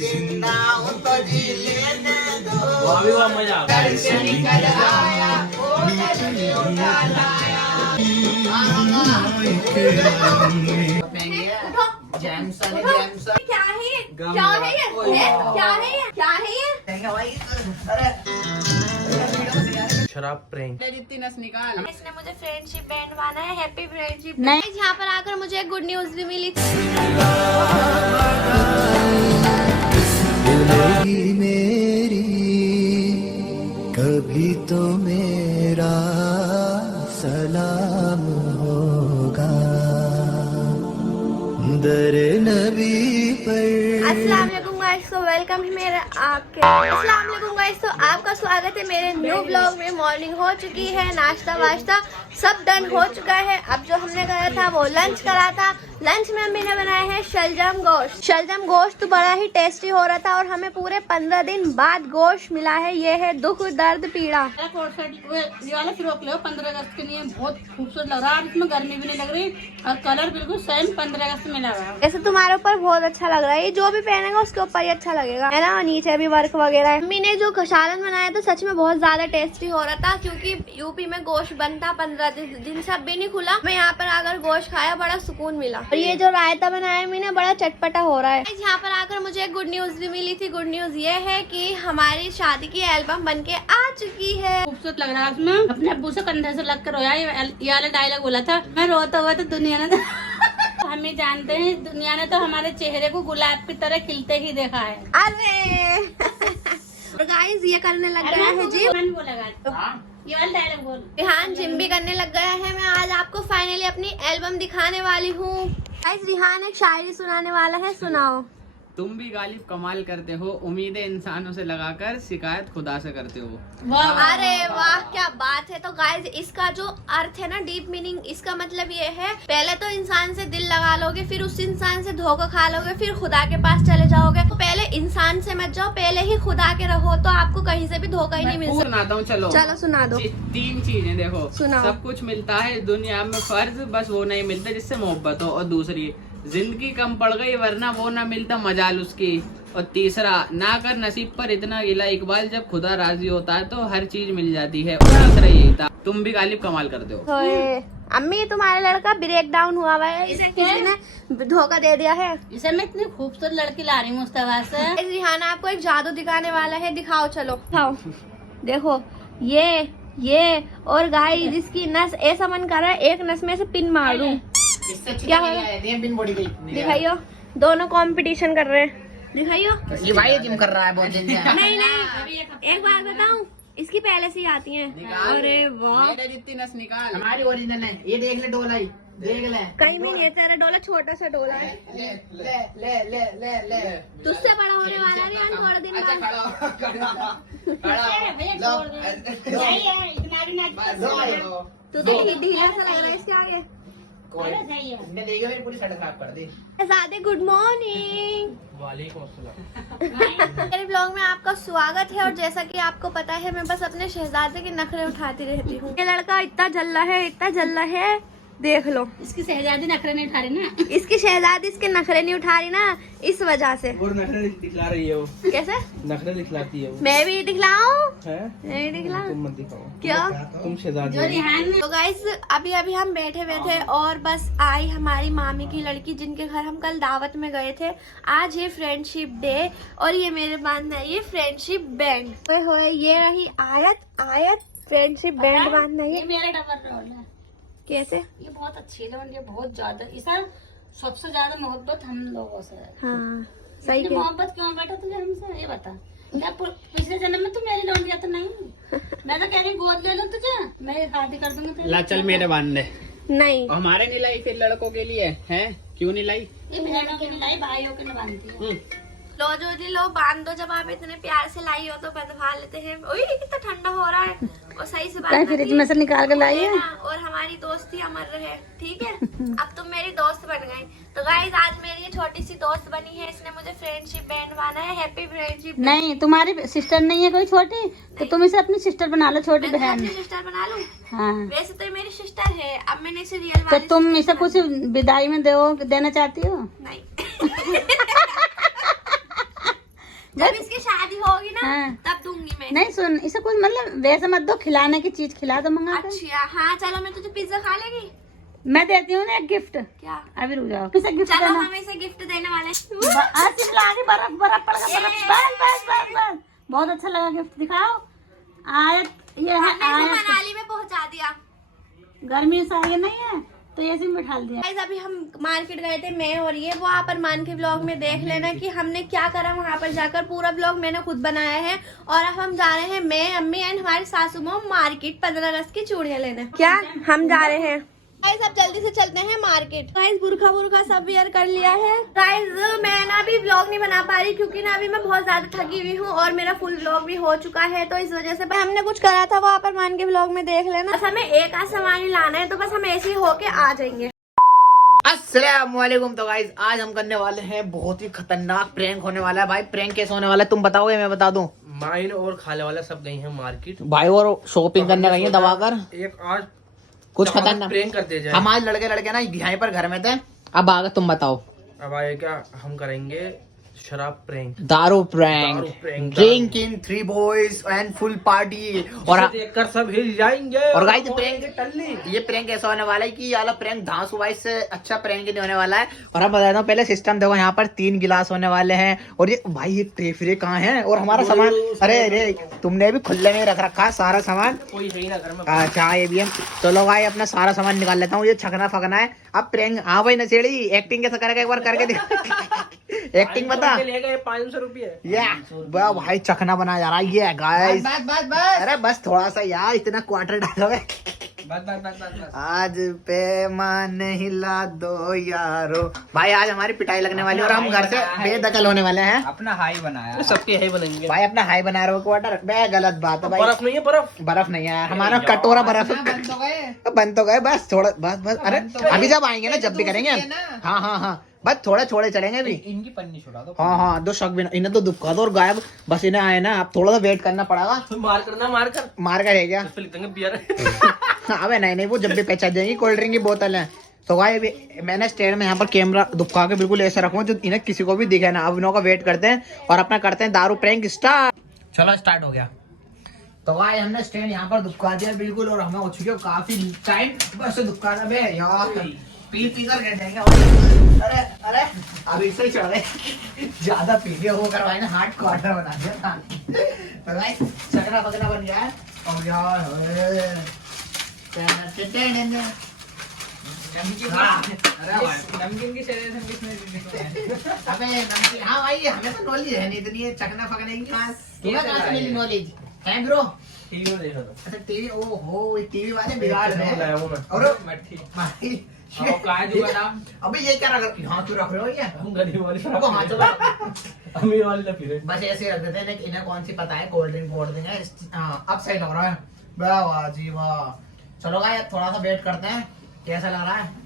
जिंदा हूं तो जी लेने दो। मजा दर्शन कराया वो नजरियों का लाया। जैमसन जैमसन क्या है ये? क्या है ये? क्या है ये? क्या है ये? अरे शराब प्रेंग। इसने मुझे फ्रेंडशिप बैंड बांधा है। Happy friendship. नहीं, यहाँ पर आकर मुझे एक गुड न्यूज भी मिली थी। जिंदगी मेरी कभी तो मेरा सलाम होगा दर नबी पर। अस्सलाम वालेकुम गाइस, तो वेलकम है मेरे आपके। अस्सलाम वालेकुम गाइस, तो आपका स्वागत है मेरे न्यू ब्लॉग में। मॉर्निंग हो चुकी है, नाश्ता वाश्ता सब डन हो चुका है। अब जो हमने करा था वो लंच करा था। लंच में अम्मी ने बनाया है शलजम गोश्त। शलजम गोश्त तो बड़ा ही टेस्टी हो रहा था और हमें पूरे 15 दिन बाद गोश्त मिला है। ये है दुख दर्द पीड़ा। ये वाला फ्रॉक लो 15 अगस्त के लिए, बहुत खूबसूरत लग रहा है। इसमें गर्मी भी नहीं लग रही और कलर बिल्कुल सेम 15 अगस्त में लगा है। ऐसे तुम्हारे ऊपर बहुत अच्छा लग रहा है। ये जो भी पहनेगा उसके ऊपर ही अच्छा लगेगा, है ना। नीचे भी वर्क वगैरह है। अम्मी ने जो सालन बनाया था सच में बहुत ज्यादा टेस्टी हो रहा था, क्योंकि यूपी में गोश्त बनता 15 दिन से अब भी नहीं खुला। मैं यहाँ पर आकर गोश्त खाया, बड़ा सुकून मिला। और ये जो रायता बनाया अम्मी ने बड़ा चटपटा हो रहा है। यहाँ पर आकर मुझे एक गुड न्यूज भी मिली थी। गुड न्यूज ये है कि हमारी शादी की एल्बम बनके आ चुकी है। खूबसूरत लग रहा है। उसमें अपने अब्बू से कंधे से लग कर रोया। ये वाला डायलॉग बोला था, मैं रोता हुआ तो दुनिया ने हमें जानते हैं, दुनिया ने तो हमारे चेहरे को गुलाब की तरह खिलते ही देखा है। अरे गाइस ये करने लग गया है जी। बोला ये वाला डायलॉग बोल। रिहान जिम भी करने लग गया है। मैं आज आपको फाइनली अपनी एल्बम दिखाने वाली हूँ। गाइस रिहान एक शायरी सुनाने वाला है, सुनाओ। तुम भी गालिब कमाल करते हो, उम्मीदें इंसानों से लगाकर शिकायत खुदा से करते हो। अरे वाह क्या बात है। तो गाइस इसका जो अर्थ है ना, डीप मीनिंग, इसका मतलब ये है, पहले तो इंसान से दिल लगा लोगे, फिर उस इंसान से धोखा खा लोगे, फिर खुदा के पास चले जाओगे। तो पहले इंसान से मत जाओ, पहले ही खुदा के रहो, तो आपको कहीं से भी धोखा ही नहीं मिल सकता। सुनाता हूँ, चलो सुना दो। 3 चीजें देखो, सुनाओ। सब कुछ मिलता है दुनिया में, फर्ज बस वो नहीं मिलता जिससे मोहब्बत हो। और दूसरी, जिंदगी कम पड़ गई वरना वो ना मिलता मजाल उसकी। और तीसरा, ना कर नसीब पर इतना गिला इकबाल, जब खुदा राजी होता है तो हर चीज मिल जाती है। और तीसरा यही था, तुम भी गालिब कमाल करते हो। अम्मी तुम्हारा लड़का ब्रेक डाउन हुआ है, इसे किसी ने धोखा दे दिया है। इसे मैं इतनी खूबसूरत लड़की ला रही हूँ मुस्तफा से। रिहाना आपको एक जादू दिखाने वाला है, दिखाओ, चलो दिखाओ। देखो ये और गाइस जिसकी नस ऐसा मन कर रहा है एक नस में से पिन मार दूं। क्या होगा? दिखाइयो, दोनों कंपटीशन कर रहे हैं, दिखाइयो। ये भाई जिम कर रहा है बहुत दिन से। नहीं एक बात बताऊं, इसकी पहले से ही आती हैं। अरे वाह, मेरे जितनी नस निकाल। हमारी ओरिजिनल है ये, देख ले डोला ही, देख ले। कहीं भी नहीं है तेरा डोला, छोटा सा डोला है। ले ले ले ले ले ले तुझसे बड़ा होने वाला है रिहान थोड़े दिन बाद। तू तो ढीला सा लग रहा है इसके आगे। पूरी सड़क खराब कर दी। ज़्यादा गुड मॉर्निंग। मेरे ब्लॉग में आपका स्वागत है। और जैसा कि आपको पता है, मैं बस अपने शहजादे के नखरे उठाती रहती हूँ। ये लड़का इतना जल्ला है, देख लो। इसकी शहजादी नखरे नहीं उठा रही ना, इसकी शहजादी इसके नखरे नहीं उठा रही ना, इस वजह से। और नखरे दिखला रही है वो। कैसे नखरे दिखलाती है वो। मैं भी दिखलाऊं? है? नहीं दिखला। तुम मत दिखाओ। क्या? तुम शहजादी जो रिहान तो गाइस अभी हम बैठे हुए थे और बस आई हमारी मामी की लड़की, जिनके घर हम कल दावत में गए थे। आज है फ्रेंडशिप डे और ये मेरे बांधना है ये फ्रेंडशिप बैंड। होए ये रही आयत फ्रेंडशिप बैंड बांधना है। ये मेरा डबल रोल है। कैसे? ये बहुत अच्छी है, ये बहुत ज्यादा, इसे सबसे ज्यादा मोहब्बत हम लोगों से है। हाँ सही इतनी है। मोहब्बत क्यों बेटा तुझे हमसे, ये बता। क्या पिछले जन्म में तू मेरी लोन दिया तो नहीं? मैं तो कह रही गोद ले लो तुझे, मैं शादी कर दूंगी तेरी। ला चल मेरे बांधने। नहीं हमारे नहीं लाई, फिर लड़कों के लिए है, क्यों नहीं लाई? ये बहनों के नहीं लाई, भाइयों के नहीं बांधती है। लो जो जी लो, बांध दो। जब आप इतने प्यार से लाई हो तो बंधवा लेते हैं। ओए कितना ठंडा हो रहा है, और सही से बात फ्रिज में से निकाल के लाई है। और हमारी दोस्ती अमर रहे, ठीक है। अब तुम मेरी दोस्त बन गई। तो गाइस आज मेरी ये छोटी सी दोस्त बनी है, इसने मुझे फ्रेंडशिप बैंड बांधा है। Happy friendship. नहीं, तुम्हारी सिस्टर नहीं है कोई छोटी, तो तुम इसे अपनी सिस्टर बना लो, छोटी मैं बहन। अपनी सिस्टर बना लूं? हाँ, वैसे तो ये मेरी सिस्टर है, अब मैंने इसे रियल तो वाली तुम sister इसे बना कुछ विदाई में देना चाहती हो? नहीं जब इसकी शादी होगी ना हाँ। तब दूंगी मैं। नहीं सुन, इसे कुछ मतलब वैसे मत दो, खिलाने की चीज खिला दो मंगा कर। अच्छा हाँ चलो, मैं तुझे पिज्जा खा लेगी। मैं देती हूँ ना एक गिफ्ट। क्या? अभी रुक जाओ, किसे गिफ्ट चलो देना? हम इसे गिफ्ट देने वाले हैं। बर्फ बर्फ पड़ गया, बस। बहुत अच्छा लगा गिफ्ट, दिखाओ। आयत ये है, हमने इसे आयत मनाली में पहुंचा दिया। गर्मी से आगे नहीं है तो ऐसे ही बिठा दिया। गाइस अभी हम मार्केट गए थे, मैं और ये, वो आप अरमान के ब्लॉग में देख लेना कि हमने क्या करा वहाँ पर जाकर। पूरा ब्लॉग मैंने खुद बनाया है। और अब हम जा रहे हैं, मैं, अम्मी एंड हमारे सासू माँ, मार्केट 15 अगस्त की चूड़ियाँ लेने। क्या हम जा रहे हैं गाइस, अब जल्दी से चलते हैं मार्केट। गाइस बुरखा सब वियर कर लिया है। गाइस मैं ना अभी व्लॉग नहीं बना पा रही क्योंकि ना अभी मैं बहुत ज्यादा थकी हुई हूँ और मेरा फुल व्लॉग भी हो चुका है, तो इस वजह से हमने कुछ करा था वो आप अरमान के व्लॉग में देख लेना। बस हमें एक आध सामान ही लाना है, तो बस हम ऐसे ही होके आ जाएंगे। अस्सलामुअलैकुम। तो गाइस आज हम करने वाले हैं बहुत ही खतरनाक प्रैंक होने वाला है। भाई प्रैंक कैसे होने वाला है तुम बताओगे मैं बता दूं? माइन और खाने वाला सब गई हैं मार्केट भाई और शॉपिंग करने गई है दबाकर। एक आज कुछ खतरनाक प्रैंक कर दिया जाए। हमारे लड़के ना यहाँ पर घर में थे। अब आगे तुम बताओ। अब आए क्या हम करेंगे शराब प्रैंक, दारू दारू prank, prank, drink in 3 boys and full party. और देखकर सब हिल जाएंगे। और गाइस ये प्रैंक ऐसा होने वाला है कि ये वाला प्रैंक धांसू वाइस से अच्छा प्रैंक नहीं होने वाला है। और आप बताता हूँ पहले सिस्टम देखो, यहाँ पर 3 गिलास होने वाले हैं। और ये भाई ये ट्रे फ्रे कहाँ है? और हमारा सामान, अरे तुमने भी खुले में रख रखा है सारा सामान। कोई है ही ना घर में। अच्छा ये भी है। चलो भाई अपना सारा सामान निकाल लेता हूँ। ये छकना फकना है अब प्रैंक। हाँ भाई नशेड़ी एक्टिंग कैसे करेगा एक बार करके दिखा। एक्टिंग बता। ले गए 500 रुपये। ये भाई चखना बना जा रहा है ये गाइस। अरे बस थोड़ा सा यार, इतना क्वार्टर डालोगे। बस। आज पैमान हिला दो यारो। भाई आज हमारी पिटाई लगने वाली है और हम घर से बेदखल होने वाले हैं। अपना हाई बनाया। सबके है बनेंगे। भाई अपना हाई बना रहे हो क्वार्टर में, गलत बात है भाई। बर्फ नहीं है, बर्फ नहीं है हमारा कटोरा बर्फ बंद तो गए। बस थोड़ा बस अरे अभी जब आएंगे ना जब भी करेंगे। हाँ बस थोड़े थोड़े चलेंगे अभी। इनकी पन्नी छुड़ा दो। हाँ दो शक भी इन्हें तो दुबका दो और गायब। बस इन्हें आए ना, आप थोड़ा सा वेट करना पड़ेगा। मार कर है क्या? बियर। अबे नहीं वो जब भी पहचान जाएंगी। कोल्ड ड्रिंक की बोतल है। तो भाई मैंने स्टैंड में यहाँ पर कैमरा दुबका के बिल्कुल ऐसे रखूँ जो इन्हें किसी को भी दिखे ना। अब इन्हों का वेट करते हैं और अपना करते हैं दारू प्रैंक स्टार्ट। चलो स्टार्ट हो गया। तो भाई हमने स्टैंड यहाँ पर दुबका दिया बिल्कुल और हमें हो चुकी है काफी टाइम। बस दुबका यार पी कर गए जाएंगे। अरे अभी से ही चढ़ गए। ज्यादा पी लिया वो करवाए ना, हार्ड क्वार्टर बना दिया। तो भाई चकना पकना बन गया है। और यार नमकीन की सेलिब्रेशन किसने की? अबे नमकीन, हाँ भाई हमें तो नॉलेज है नहीं इतनी चकना पकने की। तुम्हें कहाँ से मिली नॉलेज है ब्रो? टीवी में देखा था। अच्छा टीवी, ओहो टीवी वाले बिगाड़ रहे हैं। और भाई अभी ये क्या रख यहाँ क्यों रख रहे हो? ये हम गरीब वाली हाँ चलो अमीर वाली ना फिर बस ऐसे रख देते हैं। लेकिन इन्हें कौन सी पता है कोल्ड ड्रिंक है। अब सही लग रहा है। वाह जी वाह। चलो भाई अब थोड़ा सा वेट करते हैं कैसा लग रहा है।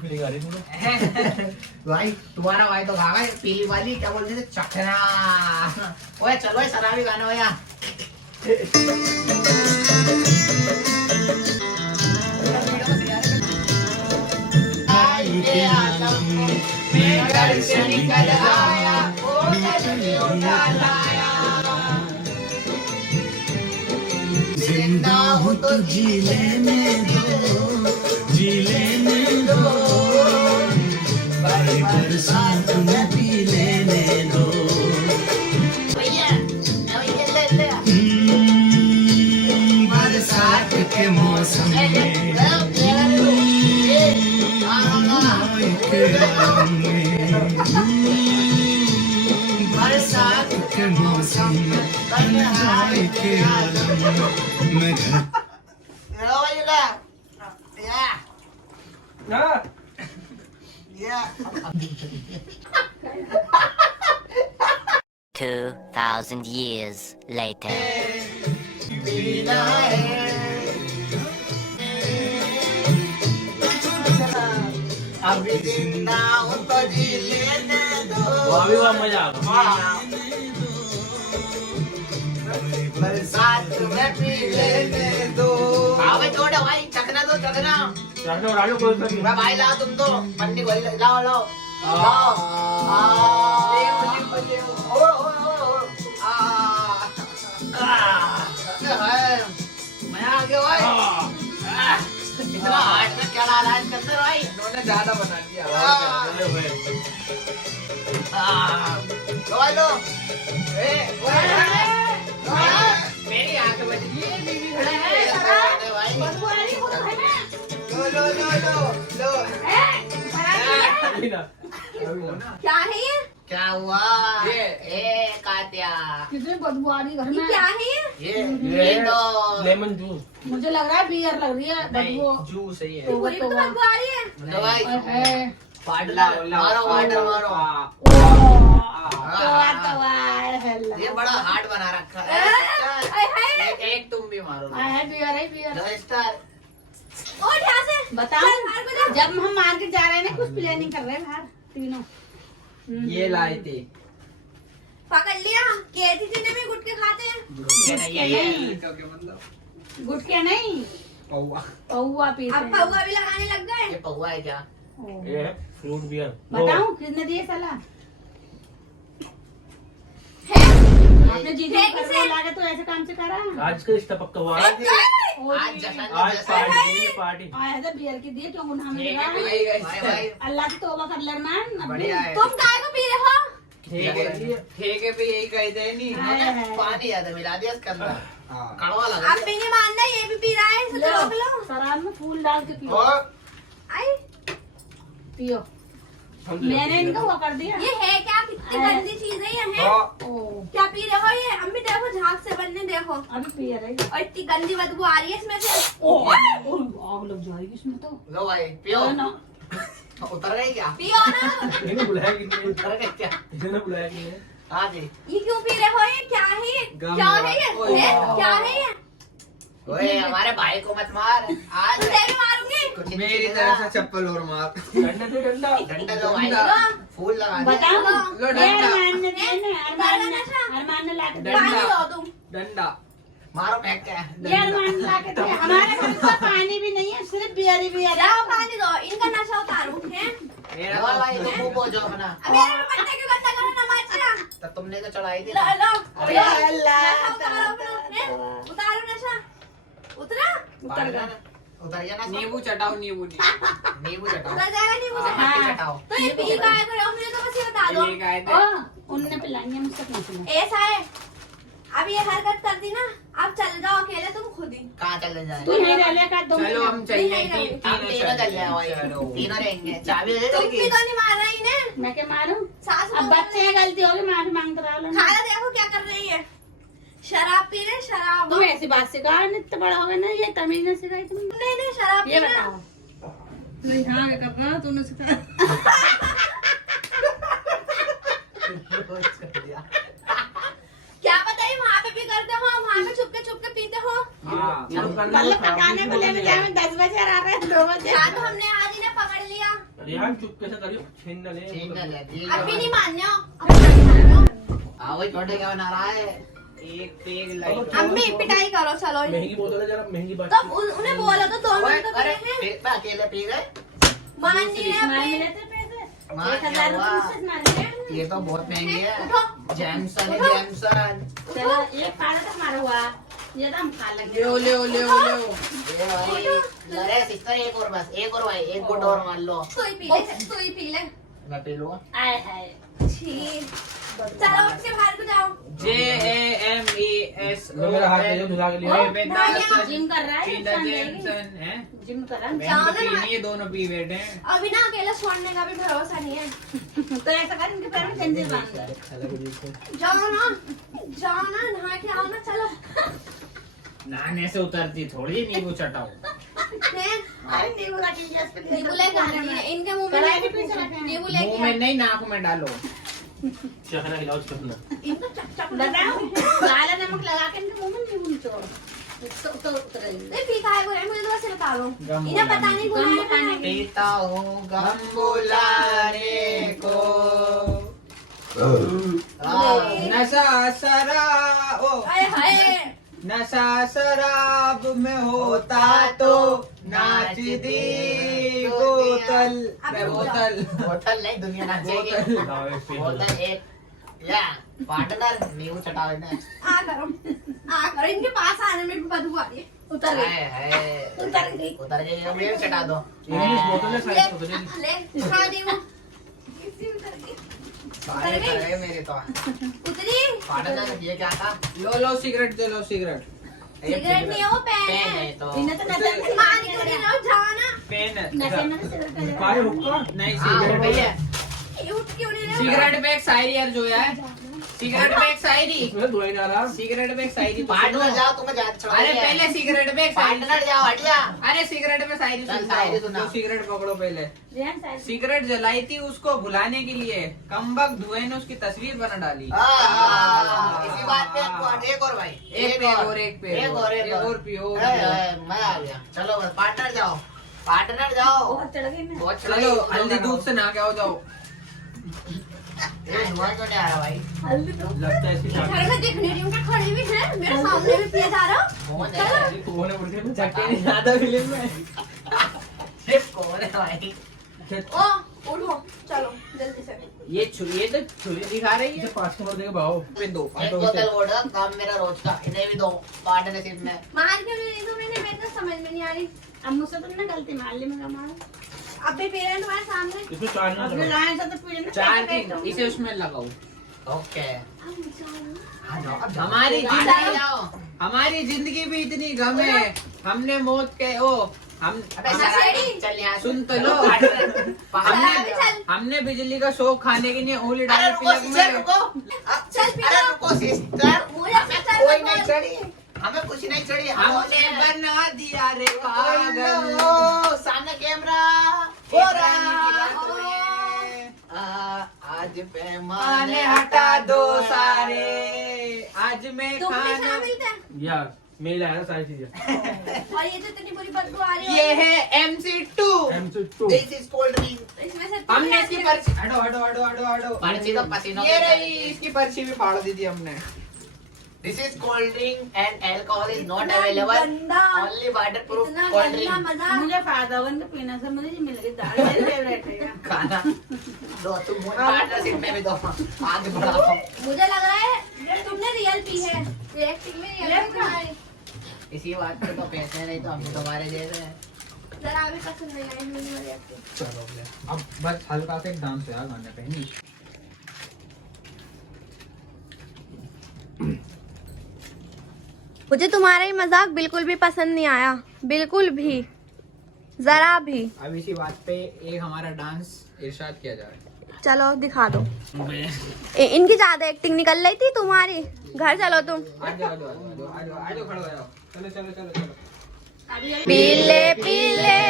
फीलिंग आ रही है। भाई तुम्हारा भाई तो खा गए पीली वाली क्या बोलते थे चखना। ओए चलो ये शराबी गाना हो या जिंदा हो तो जी लेने दो बरसात में पी लेने दो। बरसात के मौसम में बरसात के मौसम में तन्हाई के आलम में घर 2,000 years later. अभी जिंदा हो तो जी लेने दो। वहाँ मजा आ गया। बरसात में पी लेने दो। हाँ भाई छोड़ो भाई चखना दो चखना। राजू कोई भाई लाओ तुम तो पन्नी लाओ लो मेरी आंख बच गई बीवी बदबू आ रही है, वो तो है ना। क्या है ये? क्या हुआ ए कात्या कितनी बदबू आ रही है घर ये में। क्या है ये? ये तो लेमन जूस। मुझे लग रहा है बियर लग रही है बदबू। जूस है ये। पूरी तो बदबू आ रही है। दवाई है। मारो वाटर मारो ये बड़ा हार्ड बना रखा है एक तुम भी मारो बियर है बियर। स्टार और यहाँ से बताओ चल, बाहर को जा। जब हम मार्केट जा रहे हैं ना कुछ प्लानिंग कर रहे हैं बाहर तीनों। ये लाए थे पकड़ लिया। कहती थी ना मैं गुटके खाते हैं। गुटके नहीं पौवा पौवा पीते अब हैं। पौवा भी लगाने लग गए। ये पौवा है क्या ये फ्रूट बियर। बताऊं किसने दिए सलाह? आपने जीजू है को किसे? लाके तो ऐसे काम से करा। आज का रिश्ता पक्का हुआ। आज जशन आज पार्टी। आया था बियर की दिए क्यों नाम ठीक लगा? है भाई अल्लाह की तौबा कर लेना। बढ़िया है तुम काय को पी रहे हो? ठेके पे यही कहते हैं नी पानी ज्यादा मिला दिया इसके अंदर हाँ। कड़वा लगा अब भी नहीं मानना ये भी पी रहा है। इसे तो रोक लो। शराब में फूल डाल के पियो आई पियो। मैंने इनका हुआ कर दिया। ये है क्या? कितनी गंदी चीज है ये है? ओ क्या पी रहे हो ये? अम्मी देखो झाग से बनने देखो। अभी पिया रही। और इतनी गंदी बदबू आ रही है इसमें से। आग लग जाएगी इसमें तो। लो भाई पियो ना उतर गई क्या पियो ना। इन्होंने बुलाया कि नहीं? उतर गई क्या इन्होंने बुलाया कि नहीं? हाँ जी ये क्यों पी रहे हो? ये क्या है ये? क्या है ये? क्या है ये? ओए हमारे भाई को मत मार आज तुझे भी मारूंगी। मेरी तरह से चप्पल और मार डंडा दे डंडा। डंडा दो भाई फूल लगा दे बताओ लो ये डंडा। अरमान ने लाके दिया। पानी दो तुम। डंडा मारो फेंक के ये अरमान ने लाके दिया। हमारे घर में पानी भी नहीं है सिर्फ बियर ही बियर है। जाओ पानी दो। इनका नशा उतारो। हैं? मेरा भाई तुम मुंह पोछो अपना अब मेरे में पत्ते क्यों गंदा करो ना माचिया? तब तुमने तो चढ़ाई थी लो ना। लो। अरे नशा उतारो अपना। हैं? उतारो नशा। उतरा? उतर गया ना उतर गया ना नींबू चटाओ नींबू नींबू चटाओ उतर जाएगा नहीं मुझे। मट्टी चटाओ तो ये पी काय करे हो? मुझे तो बस ये बता दो। ये गाय थे ओ, उनने पिलाई है मुझसे पूछना। ऐसा है। अब ये हरकत कर दी ना। अब चल जाओ अकेले तुम खुद ही। कहाँ चले जाए तू नहीं रह लिया कर दो चलो हम चाहिए नहीं, नहीं, हम तीनों चल जाए भाई तीनों रहेंगे चाबी दे तुम भी देगी तो नहीं मार रही इन्हें। मैं क्या मारूं? सास अब बच्चे हैं गलती होगी माफी मांगते रहो ना। खाना देखो क्या कर रही है। शराब पी रहे शराब। तुम ऐसी बात सिखा इतना बड़ा हो गया ना ये तमीज नहीं सिखाई तुमने। नहीं शराब पी ये रहे। बताओ नहीं हाँ क्या कर रहा तूने सिखाया। क्या बताइए वहाँ पे भी करते हो? वहाँ पे छुप के पीते हो? कल पकाने को लेने जाए 10 बजे आ रहे हैं 2 बजे। या तो हमने आज इन्हें पकड़ लिया। रिहान चुपके से करिए छीन न ले। ठीक है अब भी नहीं मान्य हो। अब नहीं मान लो। वही छोटे क्या बना रहा है एक पेग लाई अम्मी पिटाई करो चलो। महंगी बोतल है जरा महंगी बात। तो उन्हें बोला तो दोनों ओए, तो अरे पी रहे हैं। अकेले पी गए मान नहीं रहे मार अपने। मिले थे पैसे मार 1000 क्या रुपये हुआ? मुझसे मारे। ये तो बहुत महंगी है उठो। जैमसन है उठो। जैमसन चलो एक फाड़ा तक मारा हुआ ये तो हम खा लेंगे। ले ये भाई अरे सिस्टर एक और बस एक और भाई एक गुट और मान लो तू ही पी ले। मैं पी लूंगा आए हाय छी। चलो उठ के बाहर को जाओ। JAMES लो मेरा हाथ ले धुला के लिए। जिम कर रहा है इंसान देगी। जिम कर रहा है जाओ ना। ये दोनों पी बैठे हैं अभी ना अकेला छोड़ने का भी भरोसा नहीं है। तो ऐसा कर इनके पैर में जंजीर बांध दे। जाओ ना नहा के आओ ना चलो। नहाने से उतरती थोड़ी नींबू चटाओ अरे नींबू का चीज इस पे दे दो। नींबू लेके आनी है इनके मुंह में। कढ़ाई के पीछे रखे हैं। नींबू मुंह लेके में नहीं नाक में डालो चखना खिलाओ चखना। इनको चक चक बताओ काला नमक लगा के इनके मुंह में नींबू निचोड़ तो उतरेंगे। नहीं पीता है बोले मुझे तो बस बता दो। गम इन्हें पता नहीं गम गुनाह खाने है। के पीता हूँ गम बुलाने को नशा शराब हाय हाय। नशा शराब में होता तो नाच दी बोतल बोतल बोतल नहीं दुनिया नाचेगी बोतल एक या पार्टनर नींबू चटाओ इन्हें आ करो इनके पास आने में भी बदबू आ रही है। उतर गई उतर गई मेरे चटा दो इंग्लिश बोतल है ले साइड में। ले खा दी वो। किसी उतर गई। उतर गई? मेरे तो उतरी? ये क्या था? लो सिगरेट दे लो सिगरेट। सिगरेट नहीं है वो पेन पेन है। है तो इन्हें तो नशे में मान क्यों नहीं रहो जाना? पेन नशे में तो सिगरेट पहले काय हुक्का नहीं सिगरेट उठ क्यों नहीं रहे? सिगरेट पे एक शायरी यार जो है सिगरेट पे एक शायरी इसमें धुआं नहीं आ रहा। सिगरेट पे एक शायरी तो पार्टनर सुनो। जाओ तुम्हें जान छोड़ अरे पहले सिगरेट पे एक शायरी पार्टनर जाओ हटिया। अरे सिगरेट पे शायरी चल, सुन शायरी सुना। तो सिगरेट पकड़ो पहले। रियान साहब सिगरेट जलाई थी उसको भुलाने के लिए कमबख्त धुएं ने उसकी तस्वीर बना डाली। इसी बात पे एक और भाई एक पे और एक पे एक और पियो मजा आ गया। चलो पार्टनर जाओ पार्टनर जाओ। बहुत चढ़ गई मैं। बहुत चलो हल्दी दूध से ना क्या हो जाओ। ये धुआं क्यों नहीं आ रहा भाई? हल्दी तो लगता है इसकी घर में दिख नहीं रही हूँ क्या? खड़ी भी है मेरे सामने भी पिए जा रहा हो। कौन है? कौन है बोलते हैं झटके नहीं आता फिल्म में। सिर्फ कौन है भाई? ओ उठो चलो जल्दी से। ये तो छुरी दिखा रही है। 5 नंबर देके भाओ। पे दो एक बोतल वोडका काम मेरा रोज का। इन्हें भी दो पार्टनरशिप में। मार क्यों नहीं रही? तो मैंने मेरे को समझ में नहीं आ रही। अब मुझसे तुमने गलती मान ली मैं मारो। अब भी पी रहे हैं तुम्हारे सामने। इसमें 4 अब नंबर। लाइन से तो पीने में चार पैसे की फेंक दूंगी। इसे उसमें लगाओ। ओके आ जाओ अब जाओ। हमारी आ जिंदगी जाओ। हमारी जिंदगी भी इतनी गम है हमने मौत के हम अबे नशेड़ी। चल यहाँ सुन तो लो हमने बिजली का शौक खाने के लिए उंगली अरे डाली रुको पिलक सिस्टर में। रुको। चल पी अरे लो। रुको सिस्टर मुझे हमें सिस्टर कोई मत नहीं बोल। चढ़ी। हमें कुछ नहीं चढ़ी। हम हमने बना दिया रे पागल। ओ, सामने कैमरा हो रहा। आज माने पैमाने हटा दो सारे आज मैं तुम भी खाना शामिल थे यार मेल आया सारी चीजें। और ये तो इतनी बुरी बदबू आ रही ये है MC2 MC2। This is cold drink. इसमें से हमने इसकी पर्ची हटो पर्ची तो पसीनों ये के रही साथ। इसकी पर्ची भी फाड़ दी थी हमने। This is cold drink and alcohol is not इतना available. गंदा, Only waterproof इतना cold गंदा drink. मजा। मुझे फायदा हुआ इनके पीने से। मुझे मिल गई दाल मेरी फेवरेट है। खाना दो तुम मुझे पार्टनरशिप में भी दो आगे बढ़ाओ। मुझे लग रहा है तुमने रियल पी है। एक्टिंग में रियल है तुम्हारी। इसी बात पे तो पैसे नहीं तो हम भी तुम्हारे जैसे हैं। जरा भी पसंद नहीं आई मुझे वाली एक्टिंग। चलो अब बस हल्का से एक डांस यार गाने पे नहीं। मुझे तुम्हारा ही मजाक बिल्कुल भी पसंद नहीं आया। बिल्कुल भी जरा भी। अब इसी बात पे एक हमारा डांस इरशाद किया जाए। चलो दिखा दो। इनकी ज्यादा एक्टिंग निकल रही थी तुम्हारी। घर चलो तुम। आ जाओ खड़े हो जाओ। चलो पीले पीले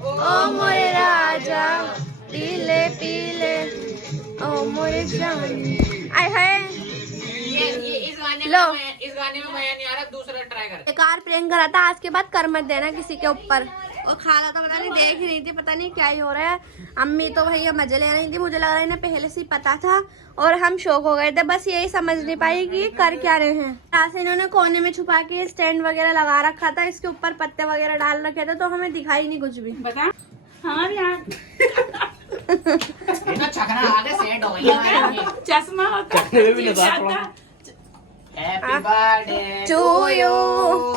ओ मोरे राजा पीले पीले ओ मोरे जान। आय हाय ये इस गाने लो। इस गाने में मजा नहीं आ रहा दूसरा ट्राई कर। बेकार प्रैंक करा था। आज के बाद कर मत देना किसी के ऊपर। और खाला तो पता नहीं देख ही रही थी। पता नहीं क्या ही हो रहा है। अम्मी तो भैया मजे ले रही थी। मुझे लग रहा है इन्हें पहले से ही पता था और हम शौक हो गए थे। बस यही समझ नहीं पाई कि ये कर क्या रहे हैं। ऐसे इन्होंने कोने में छुपा के स्टैंड वगैरह लगा रखा था। इसके ऊपर पत्ते वगैरह डाल रखे थे तो हमें दिखाई नहीं कुछ भी। बता हमारे यहाँ ये तो छकना आगे सेट हो गई है। चश्मा होता चश्मे में भी लगा थोड़ा। Happy birthday to you.